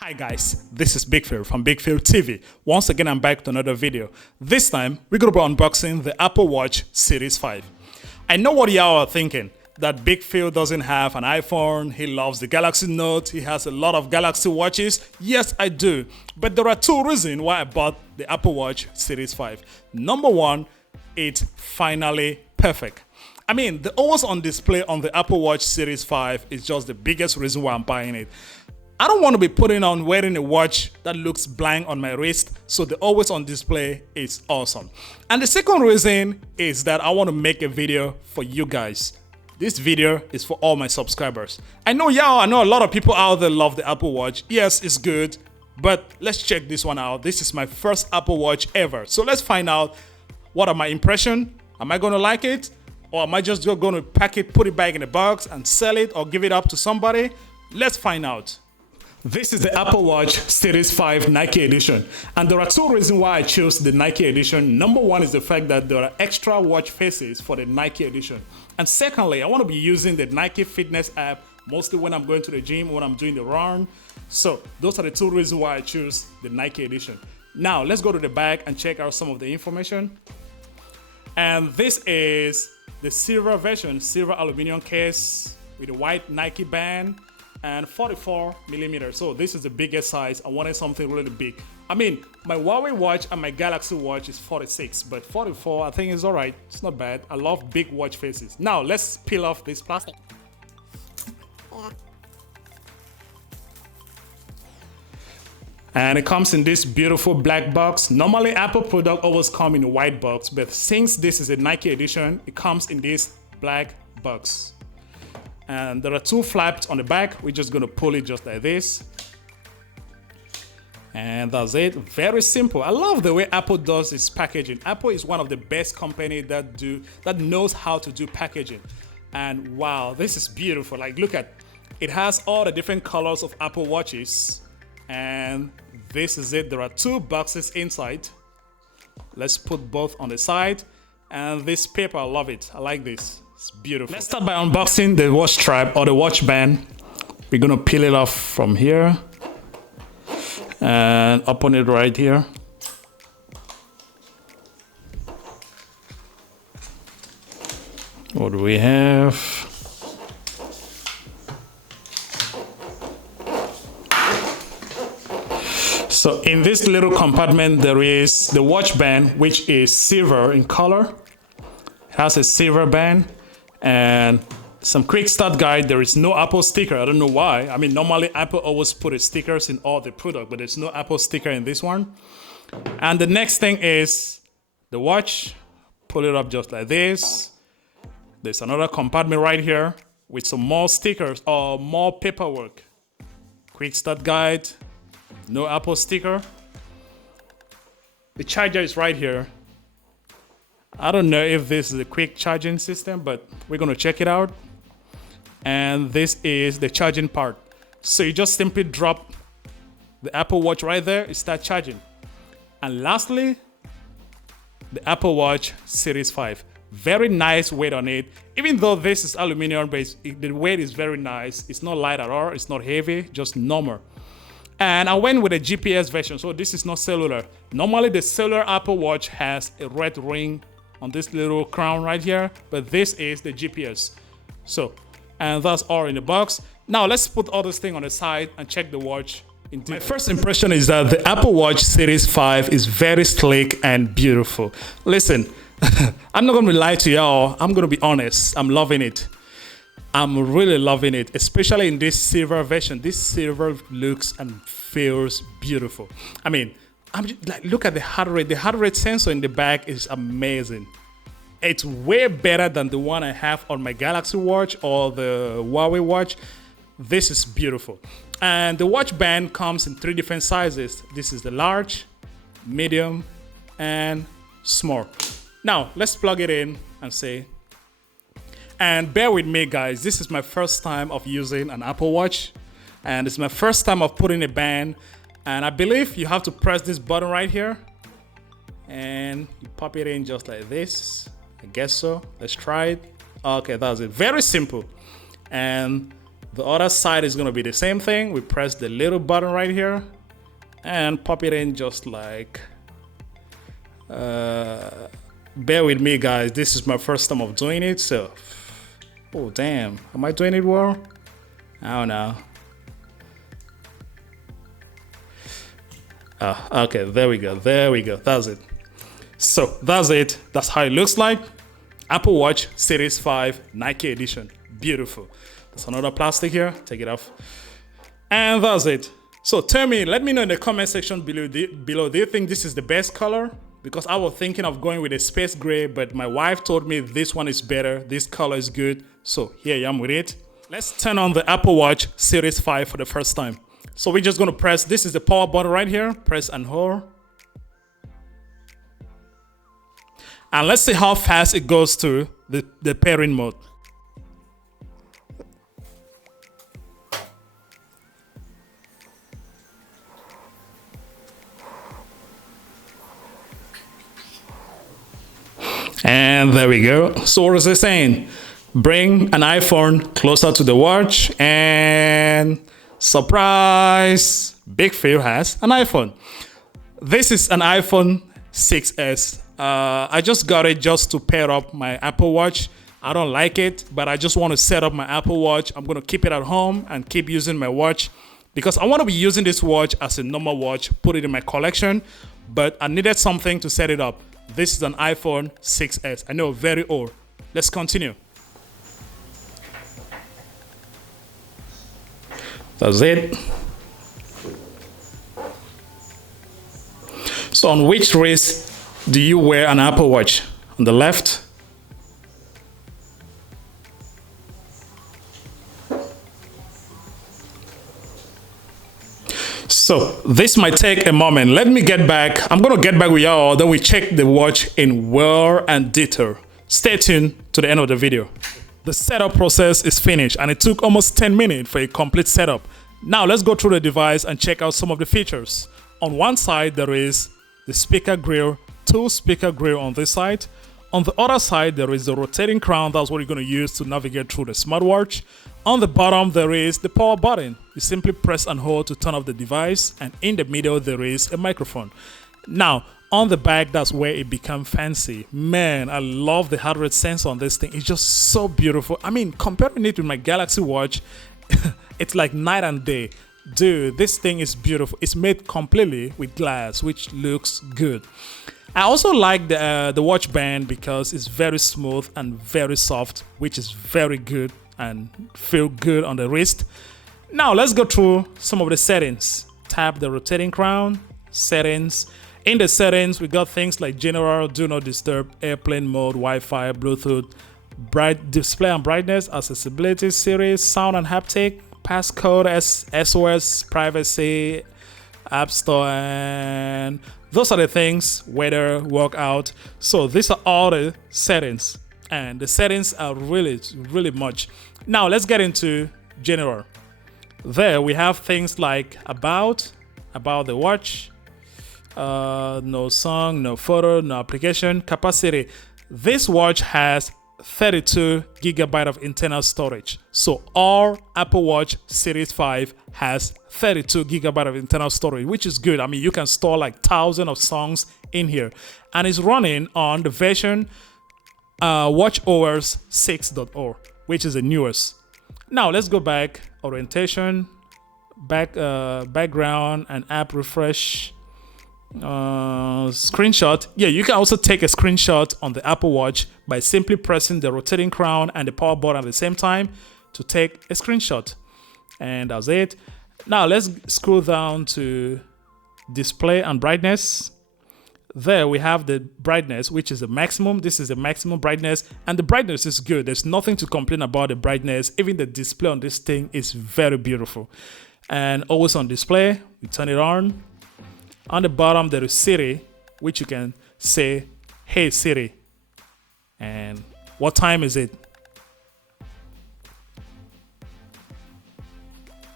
Hi guys, this is Big Phil from Big Phil TV. Once again, I'm back to another video. This time, we're going to be unboxing the Apple Watch Series 5. I know what y'all are thinking, that Big Phil doesn't have an iPhone, he loves the Galaxy Note, he has a lot of Galaxy watches. Yes, I do. But there are two reasons why I bought the Apple Watch Series 5. Number one, it's finally perfect. I mean, the always on display on the Apple Watch Series 5 is just the biggest reason why I'm buying it. I don't want to be wearing a watch that looks blank on my wrist, so the always on display is awesome. And the second reason is that I want to make a video for you guys. This video is for all my subscribers. I know a lot of people out there love the Apple Watch. Yes, it's good, but let's check this one out. This is my first Apple Watch ever. So let's find out what are my impressions. Am I going to like it? Or am I just going to pack it, put it back in a box and sell it or give it up to somebody? Let's find out. This is the Apple Watch Series 5 Nike Edition, and there are two reasons why I chose the Nike Edition. Number one is the fact that there are extra watch faces for the Nike Edition, and secondly, I want to be using the Nike Fitness app mostly when I'm going to the gym, when I'm doing the run. So those are the two reasons why I choose the Nike Edition. Now let's go to the back and check out some of the information. And this is the silver version, silver aluminum case with a white Nike band and 44 millimeters. So this is the biggest size. I wanted something really big. I mean, my Huawei watch and my Galaxy watch is 46, but 44 I think is all right. It's not bad. I love big watch faces. Now let's peel off this plastic. And it comes in this beautiful black box. Normally Apple product always come in a white box, but since this is a Nike edition, it comes in this black box. And there are two flaps on the back. We're just gonna pull it just like this. And that's it. Very simple. I love the way Apple does its packaging. Apple is one of the best companies that knows how to do packaging. And wow, this is beautiful. Like, look at it, has all the different colors of Apple watches. And this is it. There are two boxes inside. Let's put both on the side. And this paper, I love it. I like this. It's beautiful. Let's start by unboxing the watch strap or the watch band. We're gonna peel it off from here and open it right here. What do we have? So in this little compartment, there is the watch band, which is silver in color. It has a silver band. And some quick start guide. There is no Apple sticker. I don't know why. I mean, normally Apple always put stickers in all the product, but there's no Apple sticker in this one. And the next thing is the watch. Pull it up just like this. There's another compartment right here with some more stickers or more paperwork. Quick start guide. No Apple sticker. The charger is right here. I don't know if this is a quick charging system, but we're gonna check it out. And this is the charging part. So you just simply drop the Apple Watch right there, it starts charging. And lastly, the Apple Watch Series 5. Very nice weight on it. Even though this is aluminum based, the weight is very nice. It's not light at all, it's not heavy, just normal. And I went with a GPS version, so this is not cellular. Normally the cellular Apple Watch has a red ring on this little crown right here, but this is the GPS. So, and that's all in the box. Now let's put all this thing on the side and check the watch. My first impression is that the Apple Watch Series 5 is very sleek and beautiful. Listen, I'm not gonna lie to y'all, I'm gonna be honest, I'm loving it. I'm really loving it, especially in this silver version. This silver looks and feels beautiful. I mean, look at the heart rate. The heart rate sensor in the back is amazing. It's way better than the one I have on my Galaxy watch or the Huawei watch. This is beautiful. And the watch band comes in three different sizes. This is the large, medium, and small. Now, let's plug it in and see. And bear with me, guys. This is my first time of using an Apple Watch. And it's my first time of putting a band. And I believe you have to press this button right here. And you pop it in just like this. I guess so. Let's try it. Okay, that's it. Very simple. And The other side is gonna be the same thing. We press the little button right here and pop it in just like, bear with me guys, this is my first time of doing it, so, oh damn, am I doing it well? I don't know. Okay, there we go, that's it. So that's it, that's how it looks like. Apple Watch Series 5 Nike edition, beautiful. There's another plastic here, take it off. And that's it. So let me know in the comment section below, do you think this is the best color? Because I was thinking of going with a space gray, but my wife told me this one is better, this color is good. So here I am with it. Let's turn on the Apple Watch Series 5 for the first time. So we're just gonna press, this is the power button right here, press and hold. And let's see how fast it goes to the pairing mode. And there we go. So what is it saying? Bring an iPhone closer to the watch, and surprise, Big Phil has an iPhone. This is an iPhone 6s. I just got it just to pair up my Apple Watch. I don't like it, but I just want to set up my Apple Watch. I'm going to keep it at home and keep using my watch because I want to be using this watch as a normal watch, put it in my collection, but I needed something to set it up. This is an iPhone 6s. I know, very old. Let's continue. That's it. So on which wrist do you wear an Apple Watch? On the left? So this might take a moment. Let me get back. I'm gonna get back with y'all, then we check the watch in wear and detail. Stay tuned to the end of the video. The setup process is finished and it took almost 10 minutes for a complete setup. Now let's go through the device and check out some of the features. On one side there is the speaker grill, 2 speaker grill on this side. On the other side there is the rotating crown. That's what you're going to use to navigate through the smartwatch. On the bottom there is the power button. You simply press and hold to turn off the device, and in the middle there is a microphone. Now on the back, that's where it becomes fancy. Man, I love the heart rate sensor on this thing. It's just so beautiful. I mean, comparing it with my Galaxy Watch, it's like night and day. Dude, this thing is beautiful. It's made completely with glass, which looks good. I also like the watch band because it's very smooth and very soft, which is very good and feel good on the wrist. Now let's go through some of the settings. Tap the rotating crown, settings. In the settings, we got things like general, do not disturb, airplane mode, Wi-Fi, Bluetooth, bright display and brightness, accessibility, series, sound and haptic, passcode, SOS, privacy, app store, and those are the things, weather, workout. So these are all the settings, and the settings are really much. Now let's get into general. There we have things like about the watch, no song, no photo, no application, capacity. This watch has 32 gigabyte of internal storage. So all Apple Watch Series 5 has 32 gigabyte of internal storage, which is good. I mean, you can store like thousands of songs in here, and it's running on the version WatchOS 6.0, which is the newest. Now let's go back, orientation, background and app refresh. Screenshot. Yeah, you can also take a screenshot on the Apple Watch by simply pressing the rotating crown and the power button at the same time to take a screenshot. And that's it. Now let's scroll down to display and brightness. There we have the brightness, which is the maximum. This is the maximum brightness, and the brightness is good. There's nothing to complain about the brightness. Even the display on this thing is very beautiful. And always on display, we turn it on. On the bottom there is Siri, which you can say, hey Siri, and what time is it?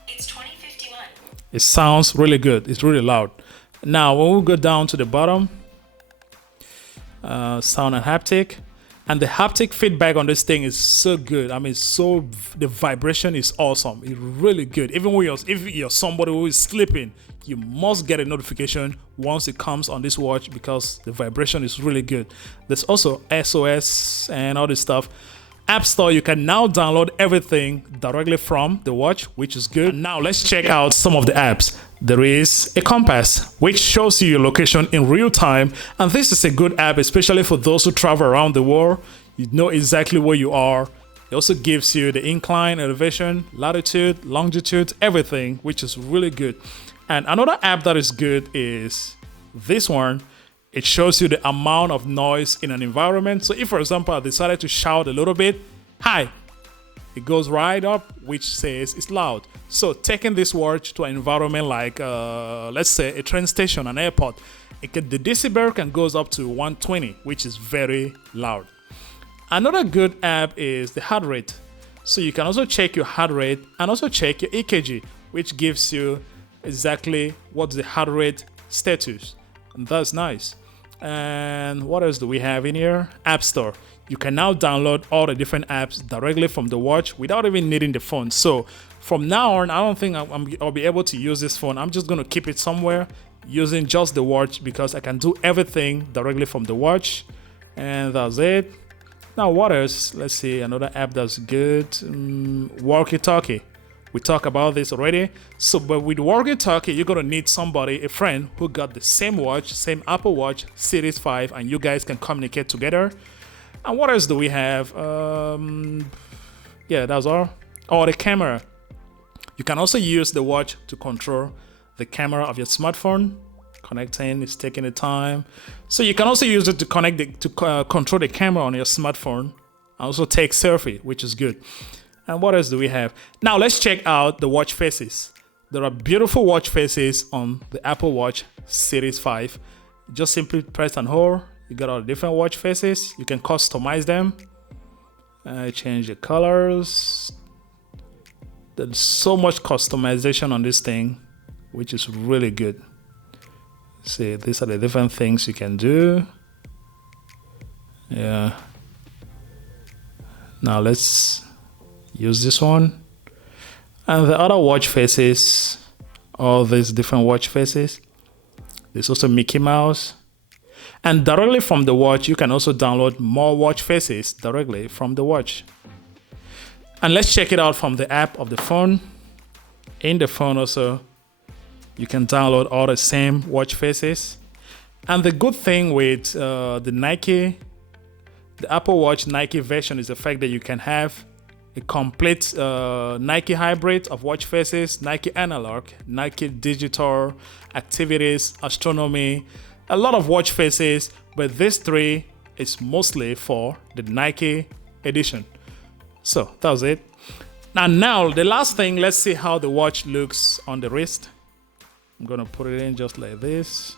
It's 20:51. It sounds really good. It's really loud. Now when we go down to the bottom, sound and haptic, And the haptic feedback on this thing is so good. I mean, the vibration is awesome. It's really good. Even when if you're somebody who is sleeping, you must get a notification once it comes on this watch because the vibration is really good. There's also SOS and all this stuff. App Store, you can now download everything directly from the watch, which is good. And now let's check out some of the apps. There is a compass, which shows you your location in real time. And this is a good app, especially for those who travel around the world. You know exactly where you are. It also gives you the incline, elevation, latitude, longitude, everything, which is really good. And another app that is good is this one. It shows you the amount of noise in an environment. So if, for example, I decided to shout a little bit, hi, it goes right up, which says it's loud. So taking this watch to an environment like, let's say, a train station, an airport, the decibel can goes up to 120, which is very loud. Another good app is the heart rate. So you can also check your heart rate and also check your EKG, which gives you exactly what's the heart rate status. And that's nice. And what else do we have in here? App Store. You can now download all the different apps directly from the watch without even needing the phone. So from now on, I don't think I'll be able to use this phone. I'm just going to keep it somewhere using just the watch because I can do everything directly from the watch. And that's it. Now what else? Let's see, another app that's good. Walkie-talkie. We talked about this already. So, but with walkie-talkie, you're gonna need somebody, a friend who got the same watch, same Apple Watch Series 5, and you guys can communicate together. And what else do we have? Yeah, that's all. Oh, the camera. You can also use the watch to control the camera of your smartphone. Connecting is taking the time. So you can also use it to control the camera on your smartphone. And also take selfie, which is good. And what else do we have? Now let's check out the watch faces. There are beautiful watch faces on the Apple Watch Series 5. Just simply press and hold. You got all the different watch faces. You can customize them. Change the colors. There's so much customization on this thing, which is really good. See, these are the different things you can do. Yeah. Now let's use this one. And the other watch faces, all these different watch faces. There's also Mickey Mouse. And directly from the watch, you can also download more watch faces directly from the watch. And let's check it out from the app of the phone. In the phone also, you can download all the same watch faces. And the good thing with the Apple Watch Nike version is the fact that you can have a complete Nike hybrid of watch faces, Nike analog, Nike digital, activities, astronomy, a lot of watch faces, but this three is mostly for the Nike edition. So that was it. And now the last thing, let's see how the watch looks on the wrist. I'm gonna put it in just like this.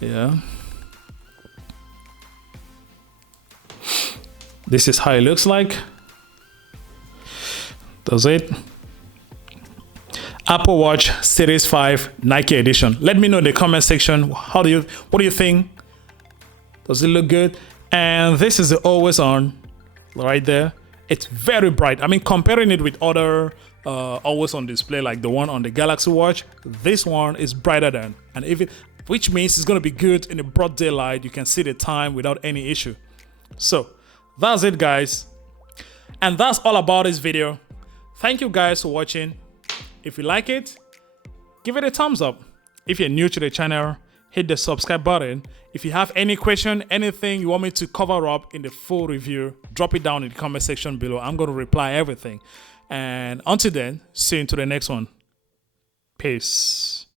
Yeah. This is how it looks like. That's it. Apple Watch Series 5 Nike edition. Let me know in the comment section, what do you think? Does it look good? And this is the always on right there. It's very bright. I mean, comparing it with other always on display like the one on the Galaxy Watch, this one is brighter than, which means it's gonna be good in the broad daylight. You can see the time without any issue. So that's it, guys. And that's all about this video. Thank you guys for watching. If you like it, give it a thumbs up. If you're new to the channel, hit the subscribe button. If you have any question, anything you want me to cover up in the full review, drop it down in the comment section below. I'm going to reply everything. And until then, see you into the next one. Peace.